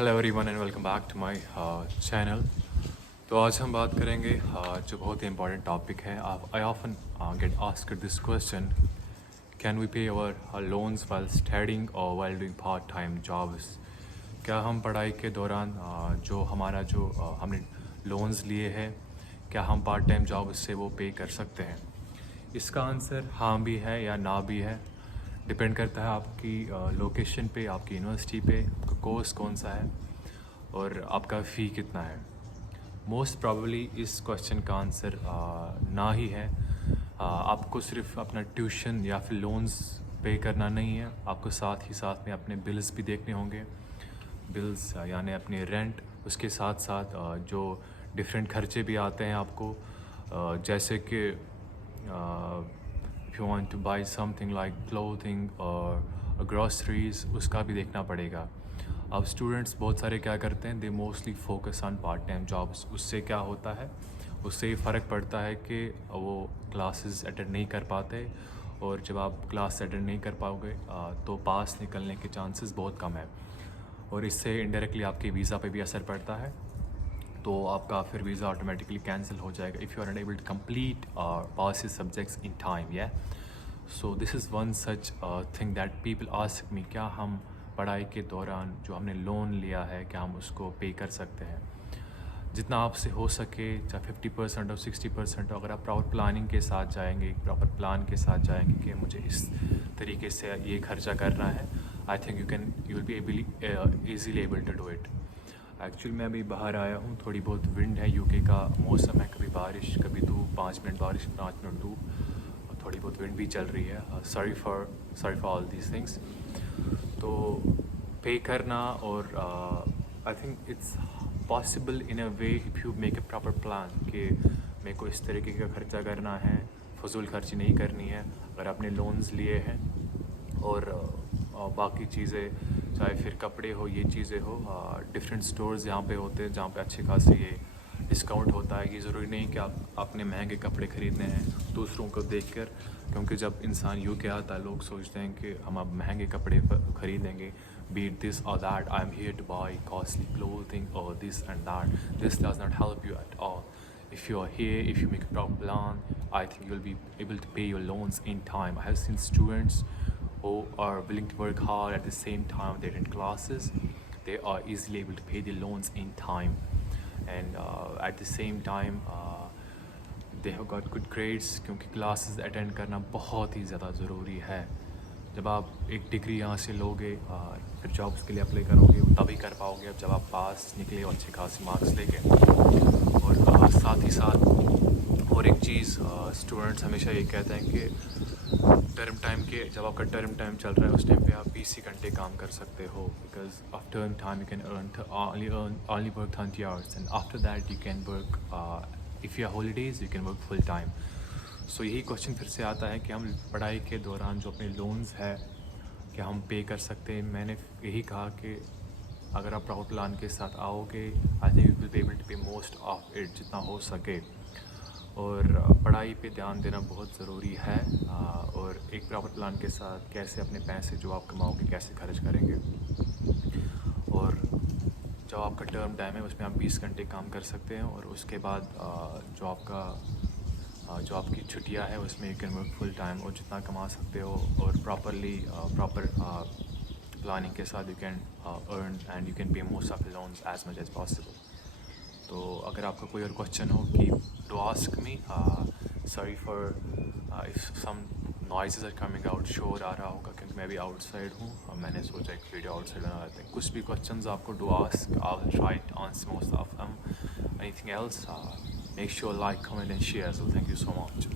Hello everyone and welcome back to my channel. तो आज हम बात करेंगे जो बहुत ही इम्पोर्टेंट टॉपिक है। I often get asked this question, can we pay our loans while studying और while doing part time jobs. क्या हम पढ़ाई के दौरान जो हमारा हमने लोन्स लिए हैं, क्या हम पार्ट टाइम जॉब उससे वो पे कर सकते हैं? इसका आंसर हाँ भी है या ना भी है, डिपेंड करता है आपकी लोकेशन पे, आपकी यूनिवर्सिटी पे, आपका कोर्स कौन सा है और आपका फ़ी कितना है। मोस्ट प्रॉब्ली इस क्वेश्चन का आंसर ना ही है। आपको सिर्फ अपना ट्यूशन या फिर लोन्स पे करना नहीं है, आपको साथ ही साथ में अपने बिल्स भी देखने होंगे। बिल्स यानी अपने रेंट, उसके साथ साथ जो डिफरेंट खर्चे भी आते हैं आपको, जैसे कि if you want to buy something like clothing और ग्रॉसरीज, उसका भी देखना पड़ेगा। अब स्टूडेंट्स बहुत सारे क्या करते हैं, they mostly focus on part time jobs. उससे क्या होता है, उससे फ़र्क पड़ता है कि वो क्लासेस अटेंड नहीं कर पाते, और जब आप क्लास अटेंड नहीं कर पाओगे तो पास निकलने के चांसेस बहुत कम है, और इससे इनडायरेक्टली आपके वीज़ा पे भी असर पड़ता है। तो आपका फिर वीज़ा ऑटोमेटिकली कैंसिल हो जाएगा if you are unable to complete pass subjects in time. या so this is one such thing that people ask me, क्या हम पढ़ाई के दौरान जो हमने लोन लिया है क्या हम उसको पे कर सकते हैं? जितना आपसे हो सके, चाहे 50% और 60%, अगर आप प्रॉपर प्लानिंग के साथ जाएंगे, एक प्रॉपर प्लान के साथ जाएंगे कि मुझे इस तरीके से ये खर्चा करना है, I think you will be easily able to do it. Actually मैं अभी बाहर आया हूँ, थोड़ी बहुत विंड है, यूके का मौसम है, कभी बारिश कभी धूप, 5 मिनट बारिश 5 मिनट धूप, और थोड़ी बहुत विंड भी चल रही है। Sorry for all these things. तो पे करना, और I think it's possible in a way if you make a proper plan कि मेरे को इस तरीके का खर्चा करना है, फजूल खर्ची नहीं करनी है। अगर आपने लोन्स लिए हैं और बाकी चीज़ें, चाहे फिर कपड़े हो, ये चीज़ें हो, डिफरेंट स्टोर्स यहाँ पे होते हैं जहाँ पे अच्छे खासे ये डिस्काउंट होता है। ये ज़रूरी नहीं कि आप अपने महंगे कपड़े ख़रीदने हैं दूसरों को देखकर, क्योंकि जब इंसान यूके आता है लोग सोचते हैं कि हम अब महंगे कपड़े ख़रीदेंगे, be it this or that, I'm here to buy costly clothing or this and that. This does not help you at all. If you are here, if you make a proper plan, I think you'll be able to pay your loans in time. I have seen students who are willing to work hard at the same time they're in classes. They are easily able to pay the loans in time, and at the same time they have got good grades, क्योंकि classes attend करना बहुत ही ज़्यादा ज़रूरी है। जब आप एक degree यहाँ से लोगे फिर जॉब्स के लिए अप्लाई करोगे, तभी कर पाओगे अब जब आप पास निकले हो अच्छे खासे मार्क्स लेके। और साथ ही साथ और एक चीज़, स्टूडेंट्स हमेशा ये कहते हैं कि टर्म टाइम के, जब आपका टर्म टाइम चल रहा है उस टाइम पे आप 20 घंटे काम कर सकते हो, because of term time you can only work 20 hours, and after that you can work if you have holidays you can work full time. सो यही क्वेश्चन फिर से आता है कि हम पढ़ाई के दौरान जो अपने लोन्स है क्या हम पे कर सकते हैं? मैंने यही कहा कि अगर आप प्रॉपर प्लान के साथ आओगे, I think you will be able to pay most of it जितना हो सके। और पढ़ाई पे ध्यान देना बहुत ज़रूरी है, और एक प्रॉपर प्लान के साथ कैसे अपने पैसे जो आप कमाओगे कैसे खर्च करेंगे। और जब आपका टर्म टाइम है उसमें आप 20 घंटे काम कर सकते हैं, और उसके बाद जो आपकी छुट्टियां है उसमें you can work full time और जितना कमा सकते हो, और प्रॉपर प्लानिंग के साथ you can earn and you can pay most of loans as much as possible. तो अगर आपका कोई और क्वेश्चन हो, keep to ask me. Sorry for if some noises are coming out, शोर आ रहा होगा क्योंकि मैं भी आउटसाइड हूँ, और मैंने सोचा एक वीडियो आउटसाइड बना लेते हैं। कुछ भी क्वेश्चंस आपको to ask, I will try to answer most of them. Anything else, make sure like, comment and share. So thank you so much.